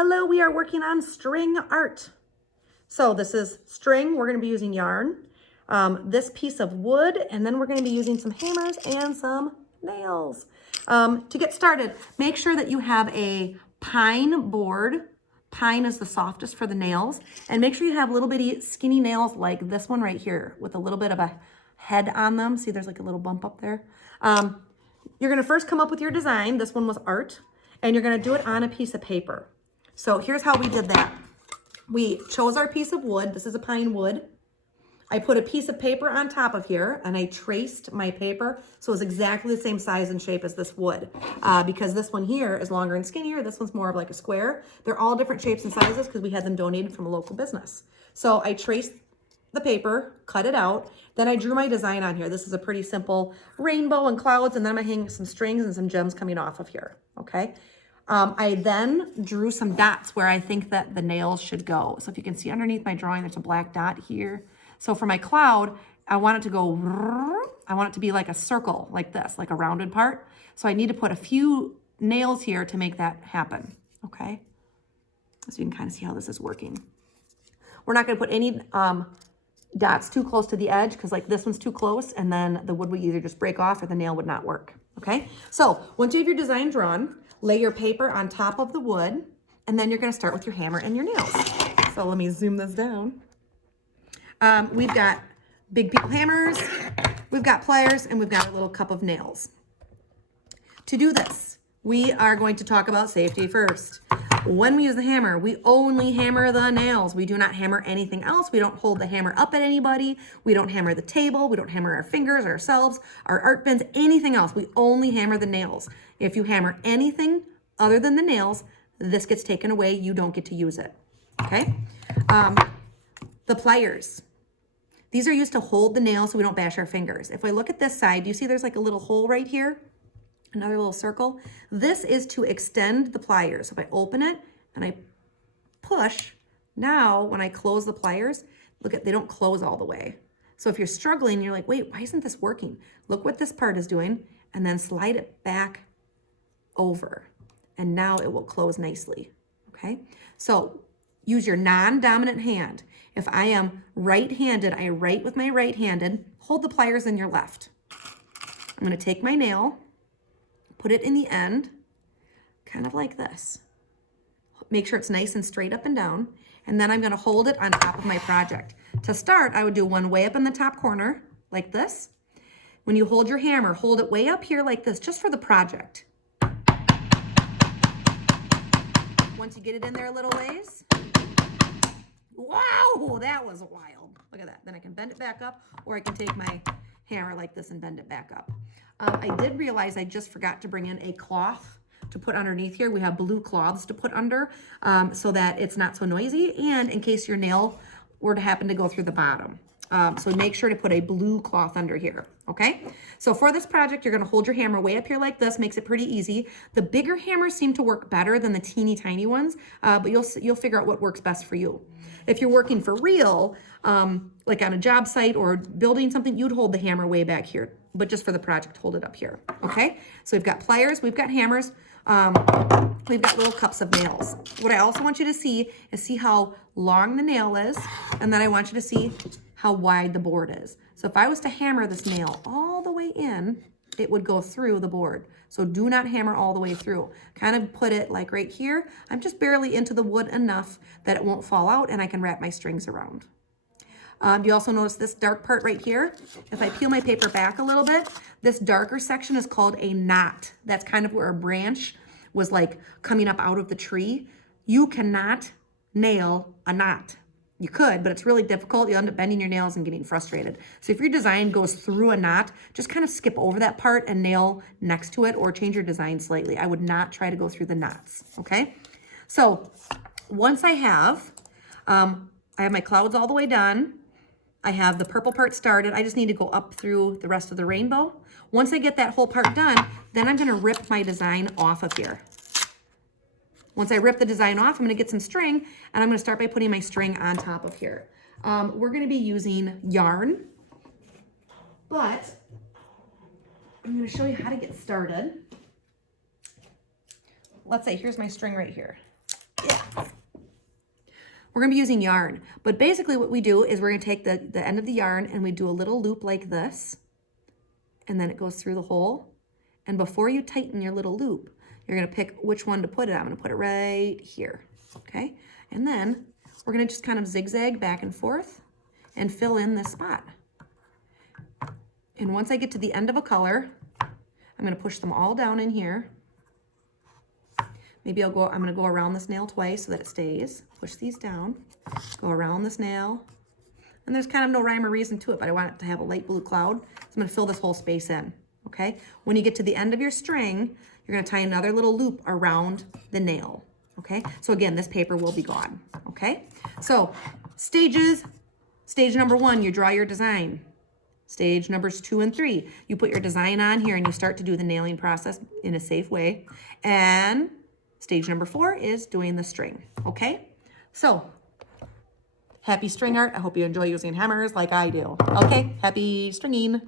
Hello, we are working on string art. So this is string, we're gonna be using yarn, this piece of wood, and then we're gonna be using some hammers and some nails. To get started, make sure that you have a pine board. Pine is the softest for the nails. And make sure you have little bitty skinny nails like this one right here with a little bit of a head on them. See, there's like a little bump up there. You're gonna first come up with your design. This one was art, and you're gonna do it on a piece of paper. So here's how we did that. We chose our piece of wood. This is a pine wood. I put a piece of paper on top of here and I traced my paper so it was exactly the same size and shape as this wood. Because this one here is longer and skinnier. This one's more of like a square. They're all different shapes and sizes because we had them donated from a local business. So I traced the paper, cut it out. Then I drew my design on here. This is a pretty simple rainbow and clouds, and then I'm gonna hang some strings and some gems coming off of here, okay? I then drew some dots where I think that the nails should go. So if you can see underneath my drawing, there's a black dot here. So for my cloud, I want it to go, I want it to be like a circle like this, like a rounded part. So I need to put a few nails here to make that happen, okay? So you can kind of see how this is working. We're not gonna put any dots too close to the edge because like this one's too close and then the wood would either just break off or the nail would not work, okay? So once you have your design drawn, lay your paper on top of the wood, and then you're gonna start with your hammer and your nails. So let me zoom this down. We've got big people hammers, we've got pliers, and we've got a little cup of nails. To do this, we are going to talk about safety first. When we use the hammer, we only hammer the nails. We do not hammer anything else. We don't hold the hammer up at anybody. We don't hammer the table. We don't hammer our fingers, ourselves, our art bins, anything else. We only hammer the nails. If you hammer anything other than the nails, this gets taken away. You don't get to use it, okay? The pliers. These are used to hold the nails so we don't bash our fingers. If I look at this side, do you see there's like a little hole right here? Another little circle. This is to extend the pliers. So if I open it and I push, now when I close the pliers, look at, they don't close all the way. So if you're struggling, you're like, wait, why isn't this working? Look what this part is doing, and then slide it back over. And now it will close nicely, okay? So use your non-dominant hand. If I am right-handed, I write with my right-handed, hold the pliers in your left. I'm gonna take my nail, put it in the end, kind of like this. Make sure it's nice and straight up and down. And then I'm gonna hold it on top of my project. To start, I would do one way up in the top corner, like this. When you hold your hammer, hold it way up here like this, just for the project. Once you get it in there a little ways, wow, that was wild. Look at that. Then I can bend it back up, or I can take my hammer like this and bend it back up. I did realize I just forgot to bring in a cloth to put underneath here. We have blue cloths to put under so that it's not so noisy, and in case your nail were to happen to go through the bottom. So make sure to put a blue cloth under here, okay? So for this project, you're gonna hold your hammer way up here like this, makes it pretty easy. The bigger hammers seem to work better than the teeny tiny ones, but you'll figure out what works best for you. If you're working for real, like on a job site or building something, you'd hold the hammer way back here, but just for the project, hold it up here, okay? So we've got pliers, we've got hammers, we've got little cups of nails. What I also want you to see is how long the nail is, and then I want you to see how wide the board is. So if I was to hammer this nail all the way in, it would go through the board. So do not hammer all the way through. Kind of put it like right here. I'm just barely into the wood enough that it won't fall out and I can wrap my strings around. You also notice this dark part right here. If I peel my paper back a little bit, this darker section is called a knot. That's kind of where a branch was like coming up out of the tree. You cannot nail a knot. You could, but it's really difficult. You'll end up bending your nails and getting frustrated. So if your design goes through a knot, just kind of skip over that part and nail next to it, or change your design slightly. I would not try to go through the knots, okay? So once I have my clouds all the way done, I have the purple part started. I just need to go up through the rest of the rainbow. Once I get that whole part done, then I'm gonna rip my design off of here. Once I rip the design off, I'm gonna get some string, and I'm gonna start by putting my string on top of here. We're gonna be using yarn, but I'm gonna show you how to get started. Let's say, here's my string right here. Yeah, We're gonna be using yarn, but basically what we do is we're gonna take the end of the yarn and we do a little loop like this, and then it goes through the hole. And before you tighten your little loop, you're gonna pick which one to put it. I'm gonna put it right here, okay? And then we're gonna just kind of zigzag back and forth and fill in this spot. And once I get to the end of a color, I'm gonna push them all down in here. Maybe I'm gonna go around this nail twice so that it stays. Push these down, go around this nail. And there's kind of no rhyme or reason to it, but I want it to have a light blue cloud. So I'm gonna fill this whole space in, okay? When you get to the end of your string, you're gonna tie another little loop around the nail, okay? So again, this paper will be gone, okay? So stages, stage number 1, you draw your design. Stage numbers 2 and 3, you put your design on here and you start to do the nailing process in a safe way. And stage number 4 is doing the string, okay? So, happy string art. I hope you enjoy using hammers like I do. Okay, happy stringing.